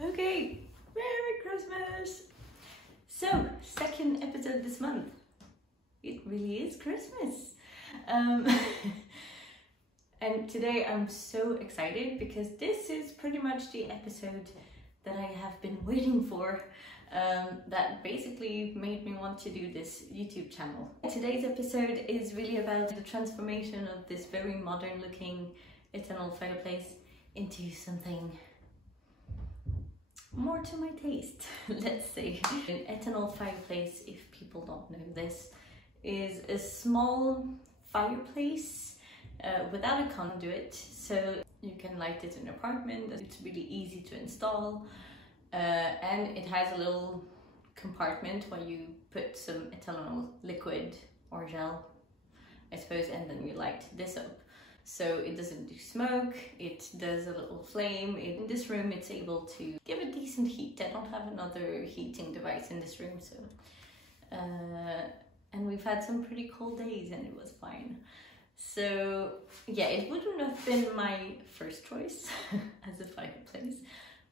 Okay, Merry Christmas! So, second episode this month. It really is Christmas. And today I'm so excited because this is pretty much the episode that I have been waiting for, that basically made me want to do this YouTube channel. Today's episode is really about the transformation of this very modern looking eternal fireplace into something more to my taste, let's say. An eternal fireplace, if people don't know this, is a small fireplace without a conduit, so you can light it in an apartment. It's really easy to install, and it has a little compartment where you put some eternal liquid or gel, I suppose, and then you light this up. So it doesn't do smoke, it does a little flame. In this room it's able to give a decent heat. I don't have another heating device in this room, so and we've had some pretty cold days and it was fine. So yeah, it wouldn't have been my first choice as a fireplace,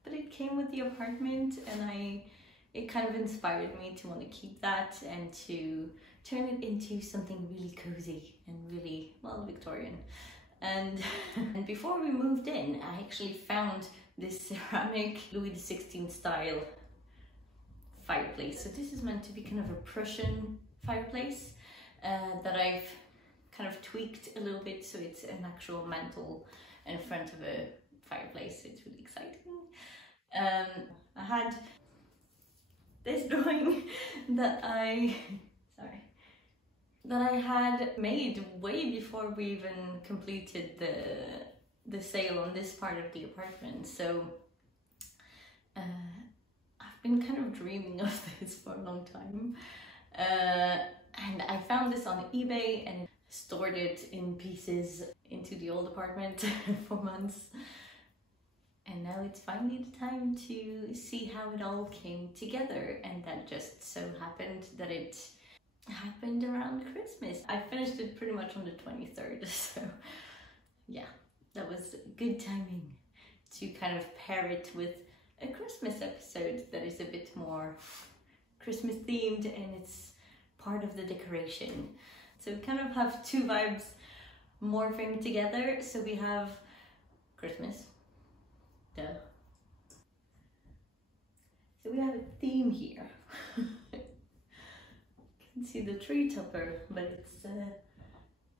but it came with the apartment, and it kind of inspired me to want to keep that and to turn it into something really cozy and really, well, Victorian. And before we moved in, I actually found this ceramic Louis XVI style fireplace. So this is meant to be kind of a Prussian fireplace that I've kind of tweaked a little bit, so it's an actual mantle in front of a fireplace. It's really exciting. I had this drawing that I had made way before we even completed the sale on this part of the apartment. So I've been kind of dreaming of this for a long time, and I found this on eBay and stored it in pieces into the old apartment for months. And now it's finally the time to see how it all came together, and that just so happened that it happened around Christmas. I finished it pretty much on the 23rd, so yeah, that was good timing to kind of pair it with a Christmas episode that is a bit more Christmas themed, and it's part of the decoration. So we kind of have two vibes morphing together. So we have Christmas, duh. So we have a theme here. See the tree topper, but it's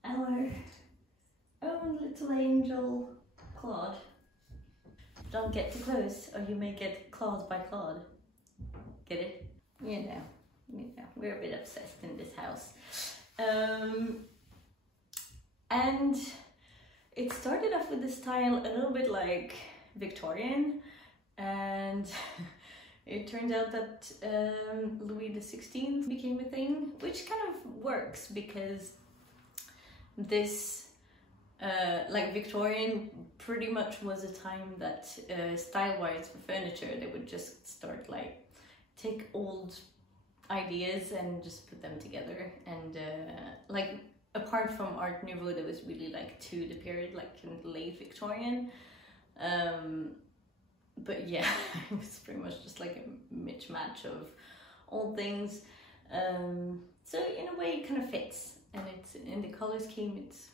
our own little angel Claude. Don't get too close or you may get clawed by Claude. Get it? You know, we're a bit obsessed in this house. And it started off with the style a little bit like Victorian, and it turned out that Louis XVI became a thing, which kind of works because this, like Victorian, pretty much was a time that style-wise for furniture, they would just start like take old ideas and just put them together. And like apart from Art Nouveau, that was really like to the period, like in the late Victorian. But yeah, it was pretty much just like a mismatch of old things. So in a way it kind of fits, and it's in the color scheme. It's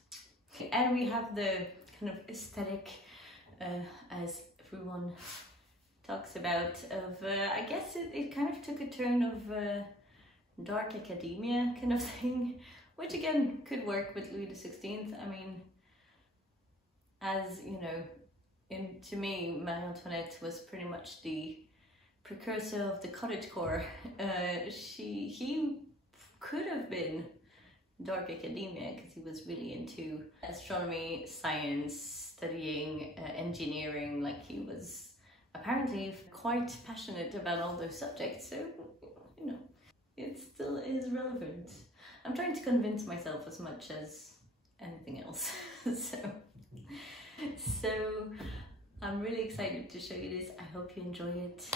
okay. And we have the kind of aesthetic, as everyone talks about, of I guess it kind of took a turn of dark academia kind of thing, which again could work with Louis XVI. I mean, as you know, to me, Marie Antoinette was pretty much the precursor of the cottagecore. He could have been dark academia because he was really into astronomy, science, studying engineering. Like, he was apparently quite passionate about all those subjects, so you know, it still is relevant. I'm trying to convince myself as much as anything else. So I'm really excited to show you this. I hope you enjoy it.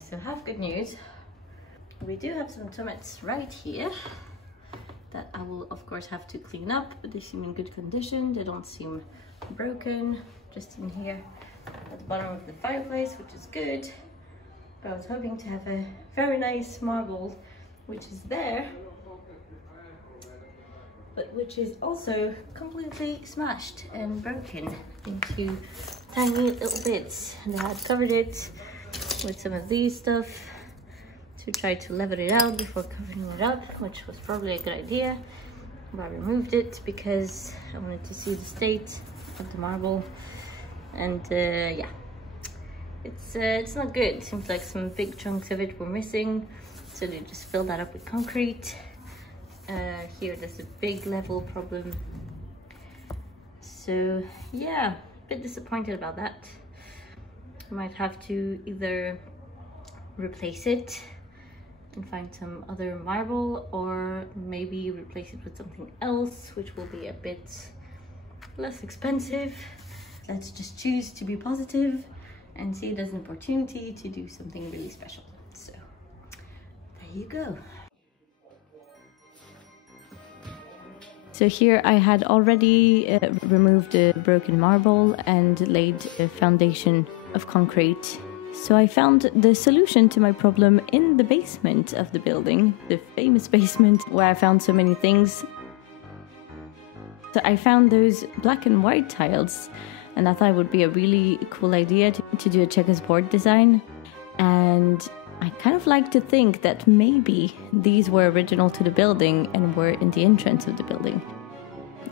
So I have good news. We do have some tomatoes right here that I will of course have to clean up, but they seem in good condition. They don't seem broken just in here at the bottom of the fireplace, which is good. But I was hoping to have a very nice marble, which is there, but which is also completely smashed and broken into tiny little bits. And I had covered it with some of these stuff to try to level it out before covering it up, which was probably a good idea. But I removed it because I wanted to see the state of the marble. And yeah, it's not good. It seems like some big chunks of it were missing, so they just filled that up with concrete. Here there's a big level problem, so yeah, a bit disappointed about that. I might have to either replace it and find some other marble, or maybe replace it with something else, which will be a bit less expensive. Let's just choose to be positive and see it as an opportunity to do something really special. So there you go. So here I had already removed the broken marble and laid a foundation of concrete. So I found the solution to my problem in the basement of the building, the famous basement where I found so many things. So I found those black and white tiles, and I thought it would be a really cool idea to do a checkers board design. And I kind of like to think that maybe these were original to the building and were in the entrance of the building.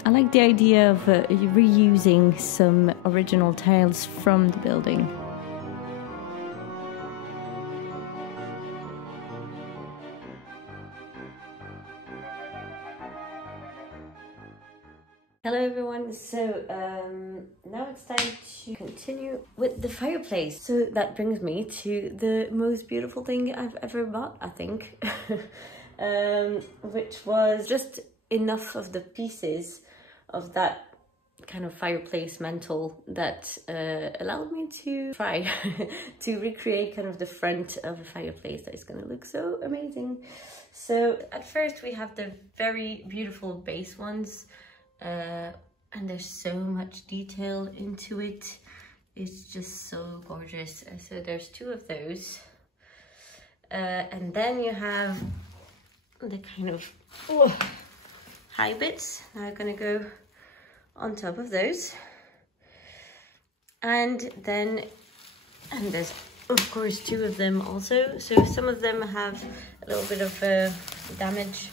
I like the idea of reusing some original tiles from the building. Hello everyone, so now it's time to continue with the fireplace. So that brings me to the most beautiful thing I've ever bought, I think. Which was just enough of the pieces of that kind of fireplace mantle that allowed me to try to recreate kind of the front of a fireplace that is going to look so amazing. So at first we have the very beautiful base ones. And there's so much detail into it. It's just so gorgeous. So there's two of those. And then you have the kind of high bits that are gonna go on top of those. And there's of course two of them also. So some of them have a little bit of damage.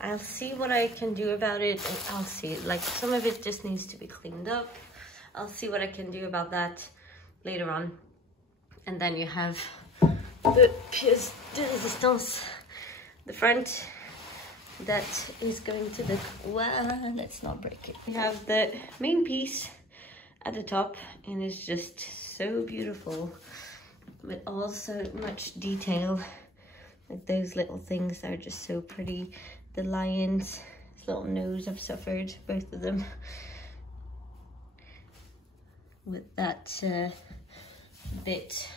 I'll see what I can do about it. I'll see, like some of it just needs to be cleaned up. I'll see what I can do about that later on. And then you have the pièce de résistance, the front, that is going to look, well, let's not break it. You have the main piece at the top, and it's just so beautiful with all so much detail. Like those little things are just so pretty. The lions, his little nose have suffered, both of them. With that bit,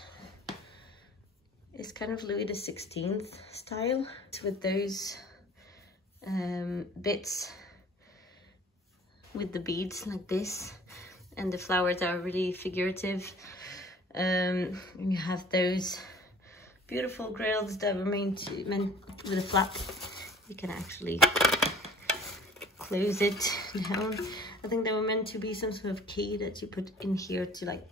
it's kind of Louis XVI style. With those bits with the beads like this, and the flowers are really figurative. And you have those beautiful grills that were meant with a flap. You can actually close it down. I think they were meant to be some sort of key that you put in here to like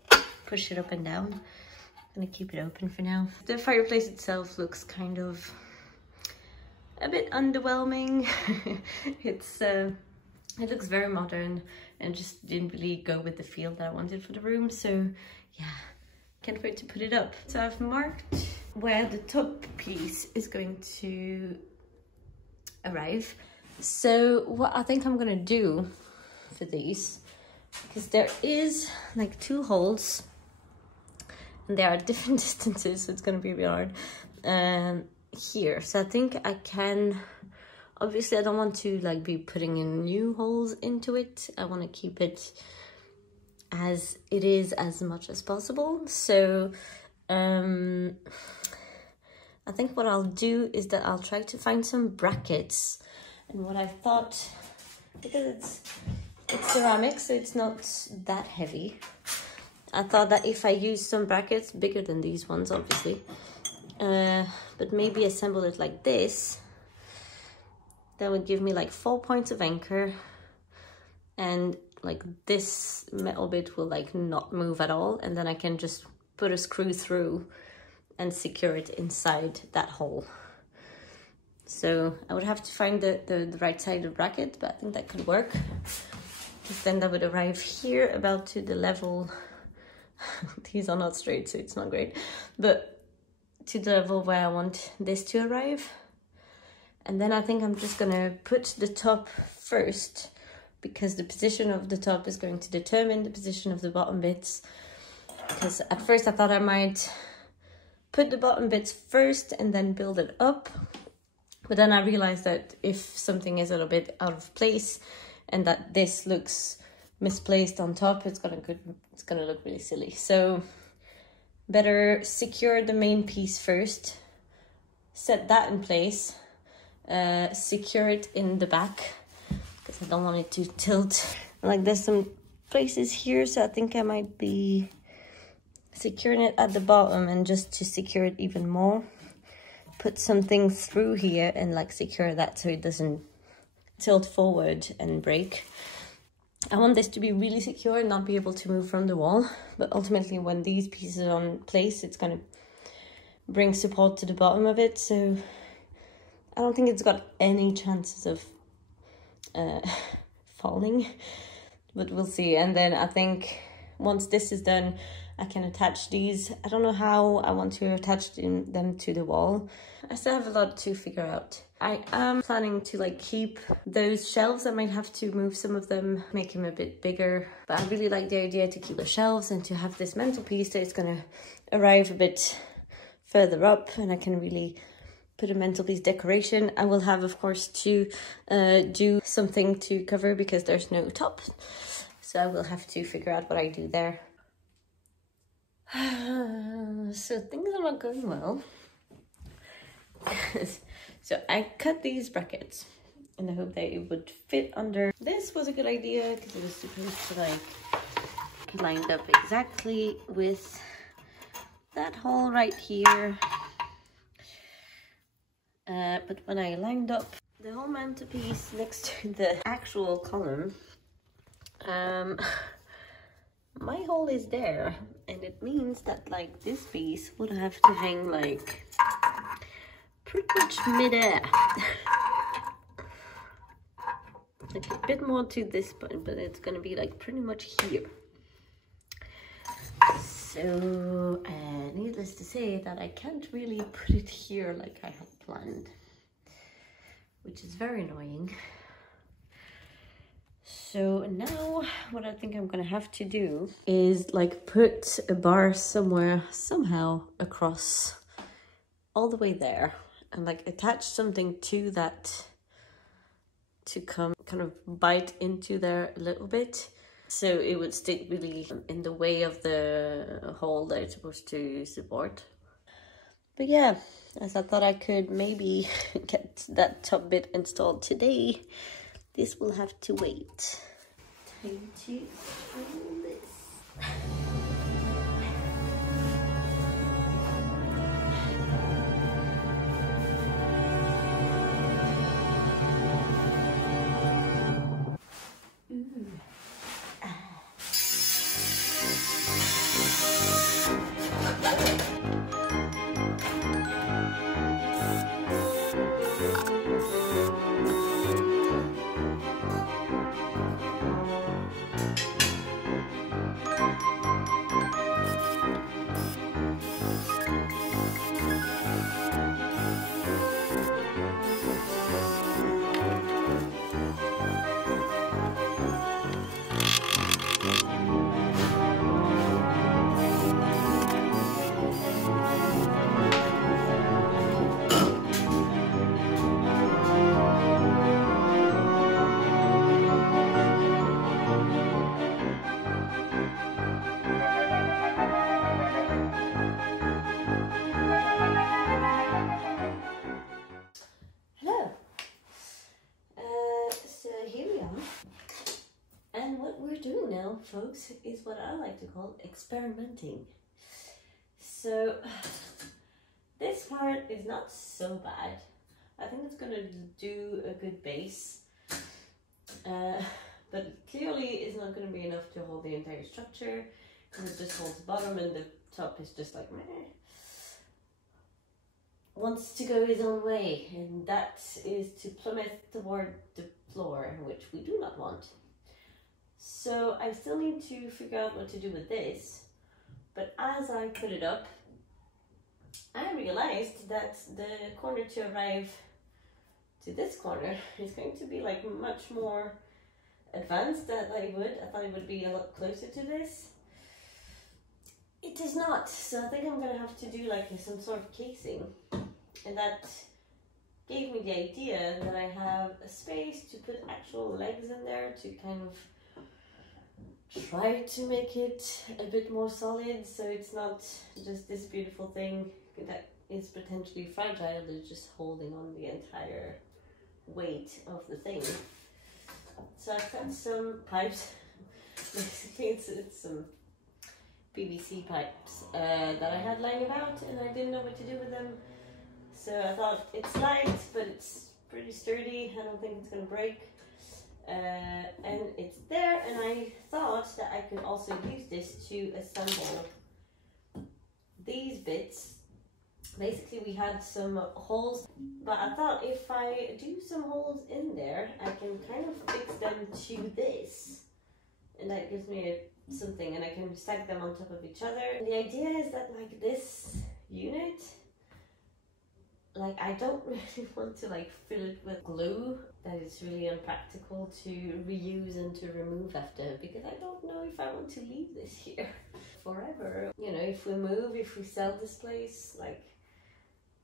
push it up and down. I'm gonna keep it open for now. The fireplace itself looks kind of a bit underwhelming. It looks very modern and just didn't really go with the feel that I wanted for the room. So yeah, can't wait to put it up. So I've marked where the top piece is going to arrive. So what I think I'm gonna do for these, because there is like two holes and they are different distances, so it's gonna be really hard here. So I think I can, obviously I don't want to like be putting in new holes into it. I want to keep it as it is as much as possible. So I think what I'll do is that I'll try to find some brackets. And what I thought, because It's ceramic, so it's not that heavy. I thought that if I use some brackets, bigger than these ones, obviously, but maybe assemble it like this, that would give me like 4 points of anchor, and like this metal bit will like not move at all, and then I can just put a screw through and secure it inside that hole. So I would have to find the right side of bracket, but I think that could work. Because then that would arrive here about to the level, these are not straight, so it's not great, but to the level where I want this to arrive. And then I think I'm just gonna put the top first, because the position of the top is going to determine the position of the bottom bits. Because at first I thought I might put the bottom bits first and then build it up. But then I realized that if something is a little bit out of place and that this looks misplaced on top, it's gonna look really silly. So better secure the main piece first, set that in place, secure it in the back, because I don't want it to tilt. Like there's some places here, so I think I might be securing it at the bottom, and just to secure it even more, put something through here and like secure that so it doesn't tilt forward and break. I want this to be really secure and not be able to move from the wall, but ultimately when these pieces are on place, it's gonna bring support to the bottom of it, so I don't think it's got any chances of falling, but we'll see. And then I think once this is done, I can attach these. I don't know how I want to attach them to the wall. I still have a lot to figure out. I am planning to like keep those shelves. I might have to move some of them, make them a bit bigger. But I really like the idea to keep the shelves and to have this mantelpiece that is gonna arrive a bit further up, and I can really put a mantelpiece decoration. I will have, of course, to do something to cover because there's no top. So I will have to figure out what I do there. So things are not going well. So I cut these brackets in the hope that it would fit under. This was a good idea because it was supposed to like lined up exactly with that hole right here. But when I lined up the whole mantelpiece next to the actual column, my hole is there, and it means that like this piece would have to hang like pretty much mid-air. Like a bit more to this point, but it's gonna be like pretty much here. So needless to say that I can't really put it here like I had planned, which is very annoying. So now what I think I'm gonna have to do is like put a bar somewhere, somehow across all the way there, and like attach something to that to come kind of bite into there a little bit, so it would stick really in the way of the hole that it's supposed to support. But yeah, as I thought I could maybe get that top bit installed today, this will have to wait. Time to install this. folks, is what I like to call experimenting. So this part is not so bad. I think it's gonna do a good base, but clearly it's not gonna be enough to hold the entire structure, because it just holds the bottom and the top is just like meh. Wants to go his own way, and that is to plummet toward the floor, which we do not want. So I still need to figure out what to do with this, but as I put it up, I realized that the corner to arrive to this corner is going to be like much more advanced than I thought it would be a lot closer to this. It is not, so I think I'm gonna have to do like some sort of casing, and that gave me the idea that I have a space to put actual legs in there to kind of try to make it a bit more solid, so it's not just this beautiful thing that is potentially fragile, it's just holding on the entire weight of the thing. So I've got some pipes, basically it's some PVC pipes that I had lying about, and I didn't know what to do with them. So I thought it's light, but it's pretty sturdy, I don't think it's gonna break. And it's there, and I thought that I could also use this to assemble these bits. Basically we had some holes, but I thought if I do some holes in there, I can kind of fix them to this, and that gives me something, and I can stack them on top of each other. And the idea is that like this unit, like I don't really want to like fill it with glue. That is really unpractical to reuse and to remove after, because I don't know if I want to leave this here forever. You know, if we move, if we sell this place, like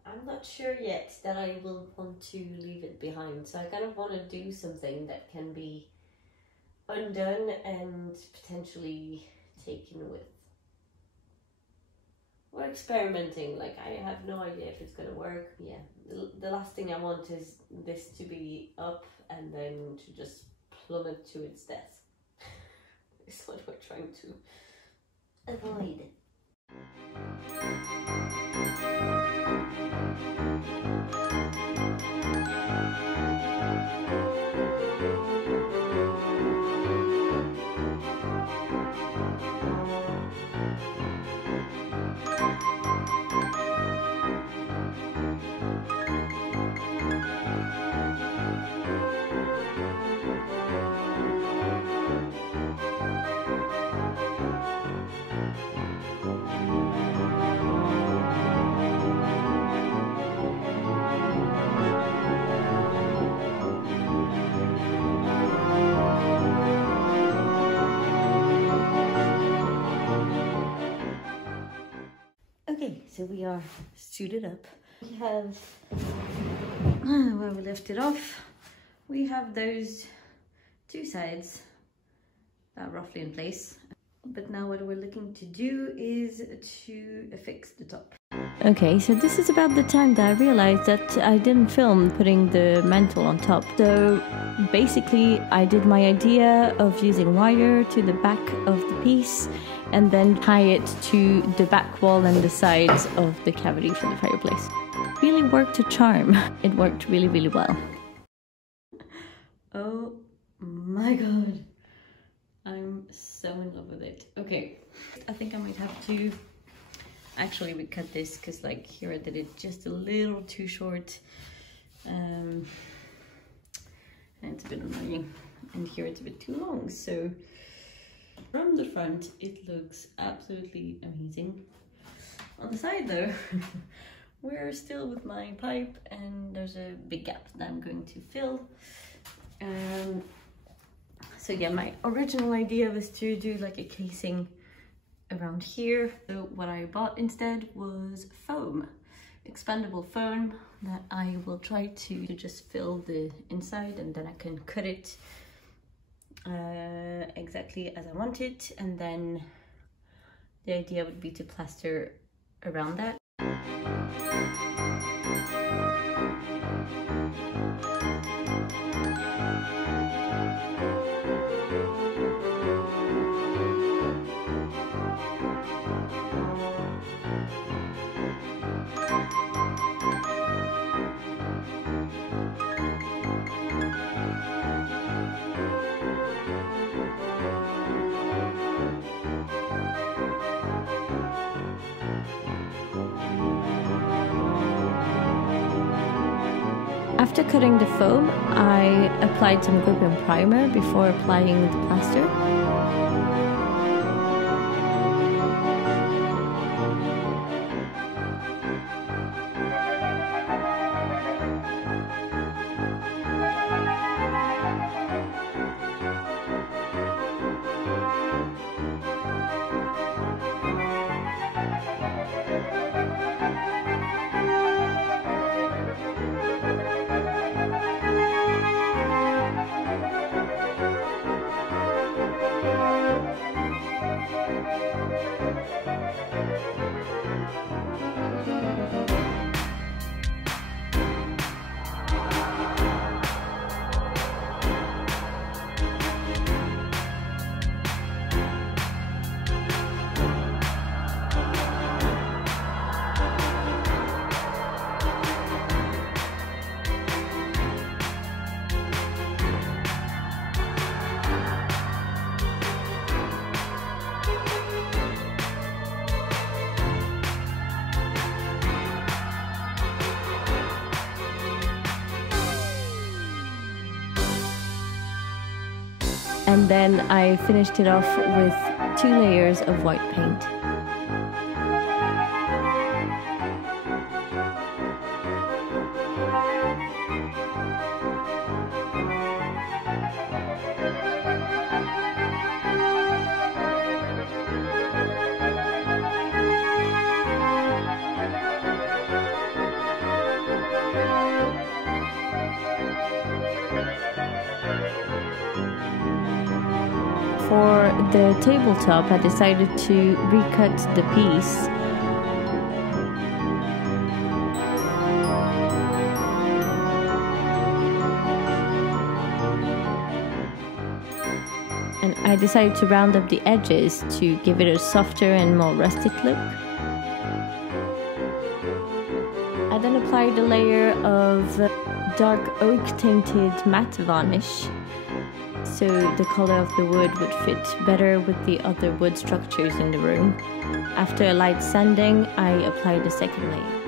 I'm not sure yet that I will want to leave it behind. So I kind of want to do something that can be undone and potentially taken with. We're experimenting, like I have no idea if it's gonna work. Yeah, the last thing I want is this to be up and then to just plummet to its death. Is what we're trying to avoid. So we are suited up. We have, where we left it off, we have those two sides that are roughly in place. But now what we're looking to do is to affix the top. Okay, so this is about the time that I realized that I didn't film putting the mantle on top. So basically I did my idea of using wire to the back of the piece and then tie it to the back wall and the sides of the cavity for the fireplace. Really worked a charm. It worked really, really well. Oh my god. I'm so in love with it. Okay, I think I might have to actually recut this, because like here I did it just a little too short, and it's a bit annoying, and here it's a bit too long. So from the front it looks absolutely amazing. On the side though, we're still with my pipe and there's a big gap that I'm going to fill. So yeah, my original idea was to do like a casing around here. So what I bought instead was foam, expandable foam, that I will try to just fill the inside, and then I can cut it exactly as I want it, and then the idea would be to plaster around that. After cutting the foam, I applied some gripping primer before applying the plaster. And then I finished it off with 2 layers of white paint. For the tabletop, I decided to recut the piece. And I decided to round up the edges to give it a softer and more rustic look. I then applied a layer of dark oak tinted matte varnish, so the color of the wood would fit better with the other wood structures in the room. After a light sanding, I applied the second layer.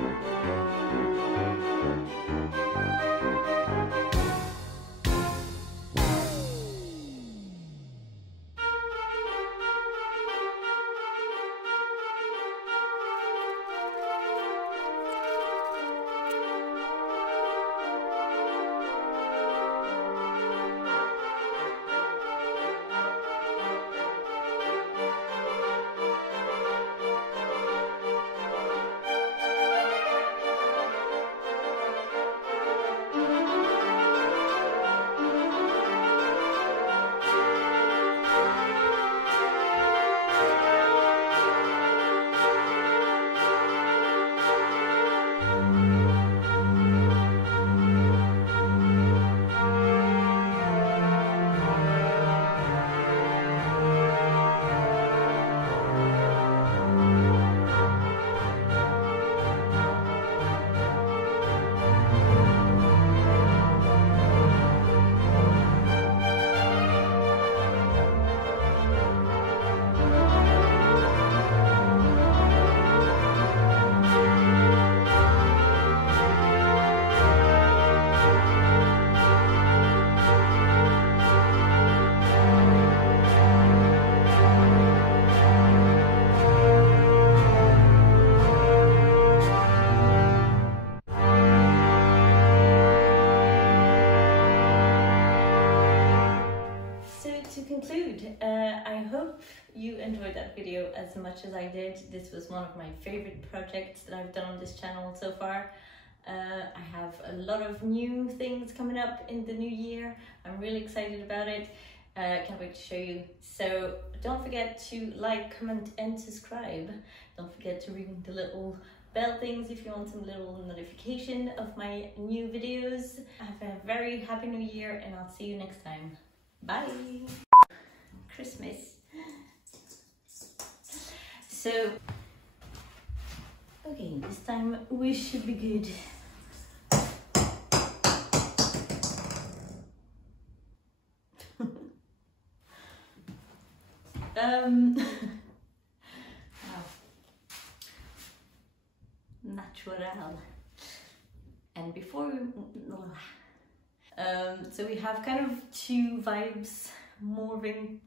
I hope you enjoyed that video as much as I did. This was one of my favorite projects that I've done on this channel so far. I have a lot of new things coming up in the new year. I'm really excited about it. Can't wait to show you. So don't forget to like, comment and subscribe. Don't forget to ring the little bell things if you want some little notification of my new videos. Have a very happy new year and I'll see you next time. Bye! Christmas. So, okay, this time we should be good. Natural. And before before we, so we have kind of two vibes morphing.